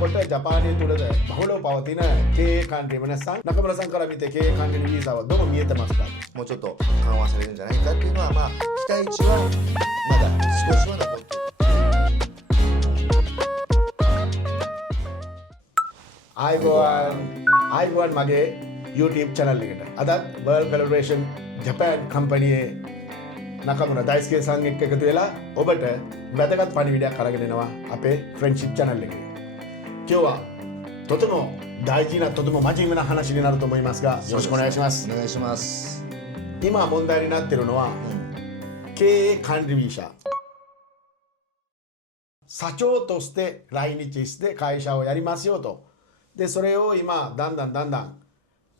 වෙනකොට ජපානයේ තුලද බහුලව පවතින経営管理皆さん中村さんから見て経営管理のビザはどう見えてますか？もうちょっと緩和されるんじゃないかっていうのは、まあ、期待値はまだ少しは残っている。ආයිබෝවන් මගේ YouTube channel එකට. අදත් World Collaboration Japan කම්පැනියේ නකමුර දයිස්කේ සං එක්ක එකතු වෙලා ඔබට වැදගත් පණිවිඩයක් අරගෙන එනවා අපේ friendship channel එකේ. 今日はとても大事なとても真面目な話になると思いますが、よろしくお願いします。お願いします。今問題になっているのは、経営管理ビザ。社長として来日して会社をやりますよと。でそれを今だんだん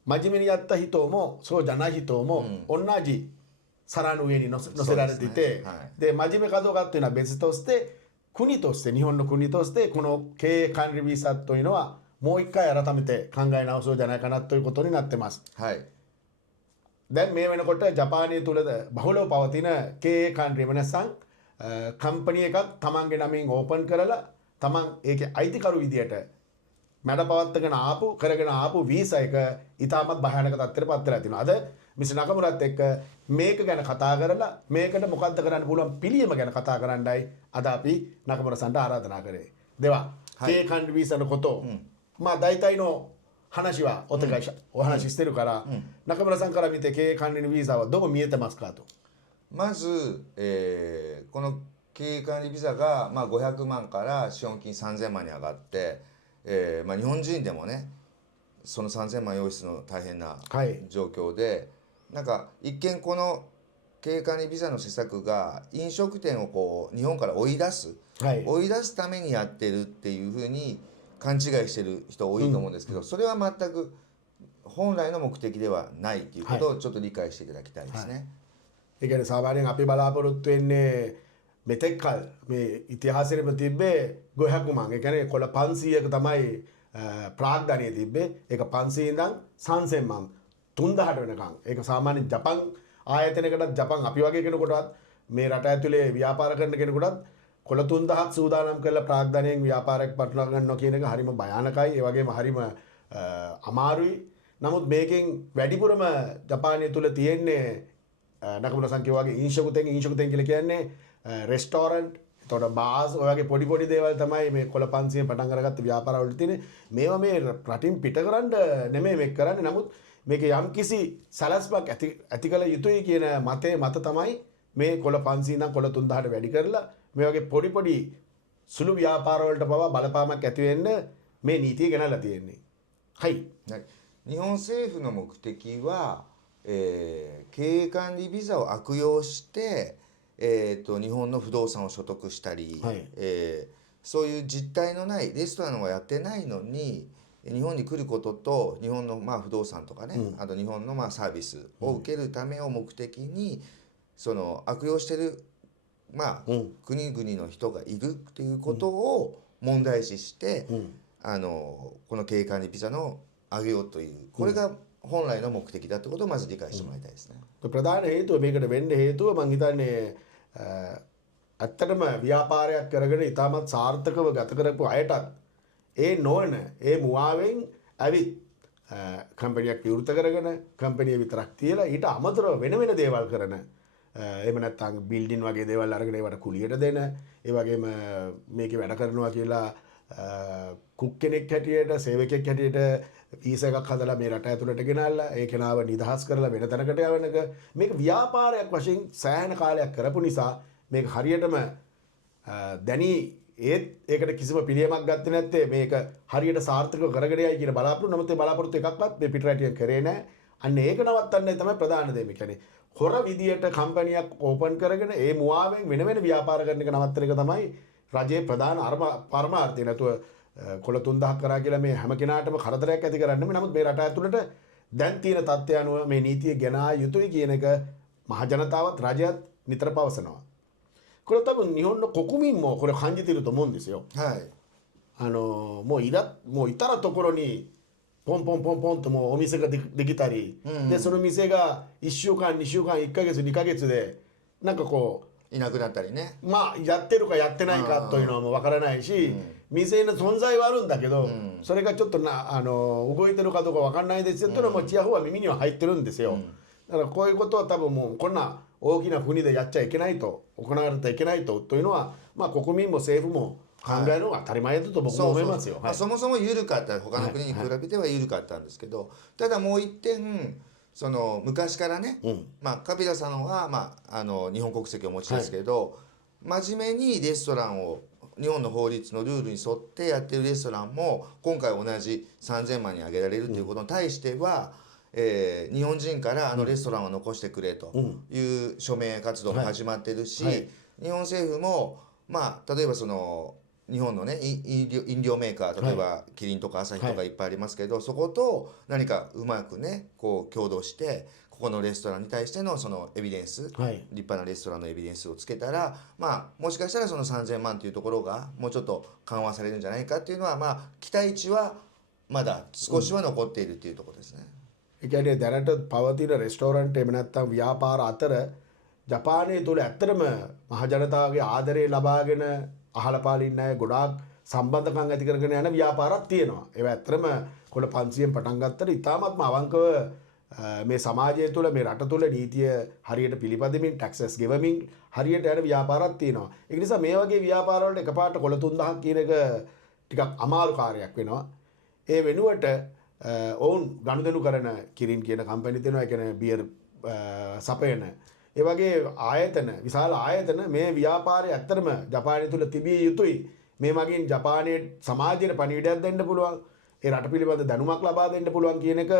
真面目にやった人もそうじゃない人も同じ皿の上に乗せられていて、で真面目かどうかっていうのは別として、国として日本の国としてこの経営管理ビザというのはもう一回改めて考え直そうじゃないかなということになってます。はい。දැන් මේ වෙනකොට ජපානයේ තුලද බහුලව පවතින経営管理වෙනසක් කම්පැනි එකක් තමන්ගේ නමින් ඕපන් කරලා තමන් ඒකේ අයිතිකරු විදියට මැඩ පවත්වාගෙන කරගෙන ආපු වීසා එක ඉතාමත් භයානක තත්ත්වයකට පත් වෙලා තිනවා. අද මිස් නකමුරත් එක්ක මේක ගැන කතා කරලා මේකට මොකද්ද කරන්න පුළුවන් පිළියම ගැන කතා කරන්නයි අද අපි නකමුර සන්ට ආරාධනා කරේ. では経営管理ビザのこと、まあ大体の話はお互いお話ししてるから、中村さんから見て経営管理のビザはどう見えてますかと。まず、この経営管理ビザが、まあ、500万から資本金3000万に上がって、まあ、日本人でもねその3000万用意するの大変な状況で、なんか一見この経営管理ビザの施策が飲食店をこう日本から追い出すためにやってるっていうふうに勘違いしてる人多いと思うんですけど、それは全く本来の目的ではないっていうことをちょっと理解していただきたいですね。ඒ කියන්නේ සාමාන්‍යයෙන් අපි බලාපොරොත්තු වෙන්නේ මෙතෙක්කල් මේ ඉතිහාසෙම තිබ්බේ 500ක්. ඒ කියන්නේ කොළ 500ක තමයි ප්‍රාග්ධනයේ තිබ්බේ. ඒක 500 ඉඳන් 3000ක් 3000ට වෙනකම්. ඒක සාමාන්‍ය ජපන් ආයතනයකටත් ජපන් අපි වගේ කෙනෙකුටත් මේ රට ඇතුලේ ව්‍යාපාර කරන කෙනෙකුටත් කොළ 3000ක් සූදානම් කරලා ප්‍රාග්ධනයෙන් ව්‍යාපාරයක් පටලවා ගන්නවා කියන එක හරිම භයානකයි. ඒ වගේම හරිම අමාරුයි. නමුත් මේකෙන් වැඩිපුරම ජපානයේ තුල තියෙන්නේ නකමුර සංකේ වගේ ඉන්ෂුකුතෙන් කියලා කියන්නේ රෙස්ටෝරන්ට්, එතකොට බාස් ඔය වගේ පොඩි දේවල් තමයි මේ කොළ 500 පටන් අරගත්ත ව්‍යාපාරවල තියෙන්නේ. මේවා මේ රටින් පිට කරන්න නෙමෙයි මේක කරන්නේ. නමුත් මේක යම්කිසි සැලැස්මක් ඇති කළ යුතුයි කියන මත තමයි මේ කොළ 500 ඉඳන් කොළ 3000ට වැඩි කරලා මේ වගේ පොඩි සුළු ව්‍යාපාරවලට පවා බලපාමක් ඇති වෙන්න මේ නීතිය ගෙනල්ලා තියෙන්නේ. はい。日本政府の目的は、経営管理ビザを悪用して、日本の不動産を所得したり、そういう実態のないレストランをやってないのに日本に来ることと日本のまあ不動産とかね、あと日本のまあサービスを受けるためを目的にその悪用してる、まあ国々の人がいるっていうことを問題視して、この経営管理ビザの上げようというこれが本来の目的だってことをまず理解してもらいたいですね。ප්‍රධාන හේතුව මේකට වෙන්න හේතුව මම හිතන්නේ ඇත්තටම ව්‍යාපාරයක් කරගෙන ඉතාමත් සාර්ථකව ගත කරපු අයටත් ඒ නොවන ඒ මුවාවෙන් ඇවිත් කම්පැනියක් විවෘත කරගෙන කම්පැනිය විතරක් තියලා ඊට අමතරව වෙන දේවල් කරන, එහෙම නැත්නම් බිල්ඩින් වගේ දේවල් අරගෙන ඒවට කුලියට දෙන, ඒ වගේම මේකේ වැඩ කරනවා කියලා කුක් කෙනෙක් හැටියට සේවකයෙක් හැටියට වීසා එකක් හදලා මේ රට ඇතුළට ගෙනල්ලා ඒ කෙනාව නිදහස් කරලා වෙන තැනකට යවන එක මේක ව්‍යාපාරයක් වශයෙන් සෑහෙන කාලයක් කරපු නිසා මේක හරියටම දැනි ඒකට කිසිම පිළියමක් ගත්තේ නැත්තේ මේක හරියට සාර්ථකව කරගෙන යයි කියන බලාපොරොත්තු. නමුත් ඒ බලාපොරොත්තු එකක්වත් මේ පිටරටියෙන් කරේ නැහැ. අන්න ඒක නවත්තන්නයි තමයි ප්‍රධාන දේ. මේ කියන්නේ හොර විදියට කම්පැනියක් ඕපන් කරගෙන ඒ මුවාවෙන් වෙන ව්යාපාර කරන එක නවත්තන එක තමයි රජයේ ප්‍රධාන පරමාර්ථය. නැතුව කොළ 3000ක් කරා කියලා මේ හැම කෙනාටම කරදරයක් ඇති කරන්නේ නෙමෙයි. නමුත් මේ රට ඇතුළට දැන් තියෙන තත්ත්වය අනුව මේ නීතිය ගෙනා යුතුයි කියන එක මහ ජනතාවත් රජයත් නිතර පවසනවා. これ多分日本の国民もこれ感じていると思うんですよ。はい。もういたらところにポンポンともうお店ができたり、でその店が1週間2週間1ヶ月2ヶ月でなんかこいなくなったりね。まあやってるかやってないかというのはもう分からないし、店の存在はあるんだけど、それがちょっと動いてるかどうか分かんないですよっていうのはもうちやほうは耳には入ってるんですよ。だからこういうことは多分もうこんな大きな国でやっちゃいけないと、行われてはいけないというのは、まあ国民も政府も考えるのが当たり前だと僕も思いますよ。そもそも緩かった他の国に比べては緩かったんですけど、ただもう一点その昔からね、まあカビラさんは、まあ、日本国籍をお持ちですけど、真面目にレストランを日本の法律のルールに沿ってやってるレストランも今回同じ3000万に上げられるということに対しては、日本人からレストランを残してくれという署名活動も始まってるし、日本政府もまあ例えばその日本のね飲料メーカー、例えばキリンとかアサヒとかいっぱいありますけど、そこと何かうまくねこう共同してここのレストランに対してのそのエビデンス、立派なレストランのエビデンスをつけたら、まあもしかしたらその3000万というところがもうちょっと緩和されるんじゃないかっていうのは、まあ期待値はまだ少しは残っているっていうところですね。ඒ කියන්නේ දැනට පවතින රෙස්ටෝරන්ට් එහෙම නැත්නම් ව්‍යාපාර අතර ජපානයේ තුල ඇත්තටම මහ ජනතාවගේ ආදරය ලබාගෙන අහල පාලින්න අය ගොඩාක් සම්බන්ධකම් ඇති කරගෙන යන ව්‍යාපාරක් තියෙනවා. ඒවා ඇත්තටම කොළ 500න් පටන් ගත්තට ඉතාමත්ම අවංකව මේ සමාජය තුළ මේ රට තුළ නීතිය හරියට පිළිපදමින් ටැක්සස් ගෙවමින් හරියට යන ව්‍යාපාරක් තියෙනවා. ඒක නිසා මේ වගේ ව්‍යාපාර වලට එකපාරට කොළ 3000ක් කියන එක ටිකක් අමාරු කාර්යයක් වෙනවා. ඒ වෙනුවට ඔවුන් ගනුදෙනු කරන කිරින් කියන කම්පැනි තියෙනවා. ඒ කියන්නේ බියර් සපයන ඒ වගේ ආයතන විශාල ආයතන මේ ව්‍යාපාරය ඇත්තටම ජපානය තුළ තිබිය යුතුයි. මේ මගින් ජපානයේ සමාජයට පණිවිඩයක් දෙන්න පුළුවන්. ඒ රට පිළිබඳ දැනුමක් ලබා දෙන්න පුළුවන් කියන එක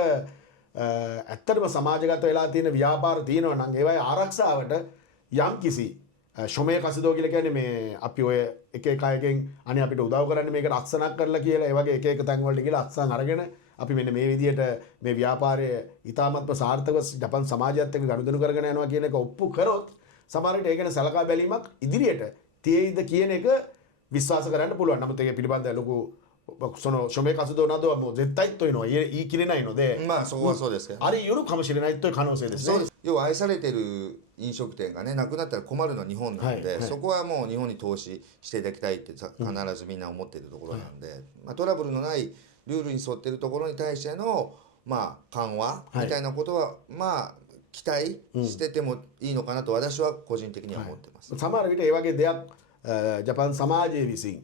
ඇත්තටම සමාජගත වෙලා තියෙන ව්‍යාපාර තියෙනවා නම් ඒවයි ආරක්ෂාවට යම් කිසි ශොමය කසිදෝ කියලා කියන්නේ මේ අපි ඔය එක එක අයගෙන් අනේ අපිට උදව් කරන්න මේකට අත්සනක් කරලා කියලා ඒ වගේ එක එක තැන් වලට ගිහලා අත්සන් අරගෙන අපි මෙන්න මේ විදියට මේ ව්‍යාපාරය ඉතාමත්ම සාර්ථකව ජපන් සමාජයත් එක්ක ගනුදෙනු කරගෙන යනවා කියන එක ඔප්පු කරොත් සමහර විට ඒ ගැන සලකා බැලීමක් ඉදිරියට තියෙයිද කියන එක විශ්වාස කරන්න පුළුවන්. නමුත් ඒක පිළිබඳ ලොකු その署名活動などはもう絶対というのは言い切れないので、まあそこはそうですけど、あり得るかもしれないという可能性ですね。要は愛されてる飲食店がねなくなったら困るのは日本なので、そこはもう日本に投資していただきたいって必ずみんな思っているところなんで、まあ、トラブルのないルールに沿っているところに対しての、まあ、緩和みたいなことは、まあ期待しててもいいのかなと私は個人的には思ってます。සමහර විට ඒ වගේ දෙයක් ජපාන් සමාජයේ විසින්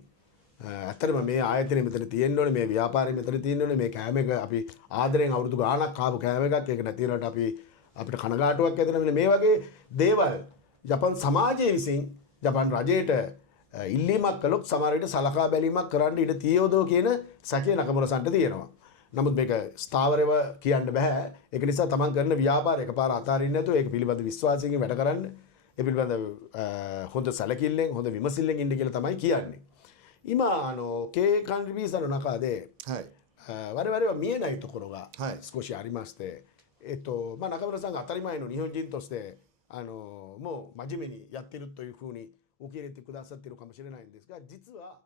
ඇත්තටම මේ ආයතනය මෙතන තියෙන්න ඕනේ, මේ ව්‍යාපාරය මෙතන තියෙන්න ඕනේ, මේ කෑම එක අපි ආදරෙන් අවුරුදු ගාණක් කාපු කෑම එකක් ඒක නැති වෙනකොට අපිට කනගාටුවක් ඇති වෙන මේ වගේ දේවල් ජපාන් සමාජයේ විසින් ජපාන් රජයට ඉල්ලීමක් කළොත් සමහර විට සලකා බැලීමක් කරන්න ඉඩ තියෙවදෝ කියන සැකය නකමුරසන්ට තියෙනවා. නමුත් මේක ස්ථාවරව කියන්න බෑ. ඒක නිසා තමන් කරන ව්‍යාපාරය එකපාර අතාරින්න නැතුව ඒක පිළිබඳ විශ්වාසයෙන් වැඩ කරන්න, ඒ පිළිබඳ හොඳ සැලකිල්ලෙන් හොඳ විමසිල්ලෙන් ඉන්න කියලා තමයි කියන්නේ. 今経営管理 B さんの中で、我々は見えないところが少しありまして、まあ、中村さんが当たり前の日本人としてもう真面目にやってるというふうに受け入れてくださっているかもしれないんですが、実は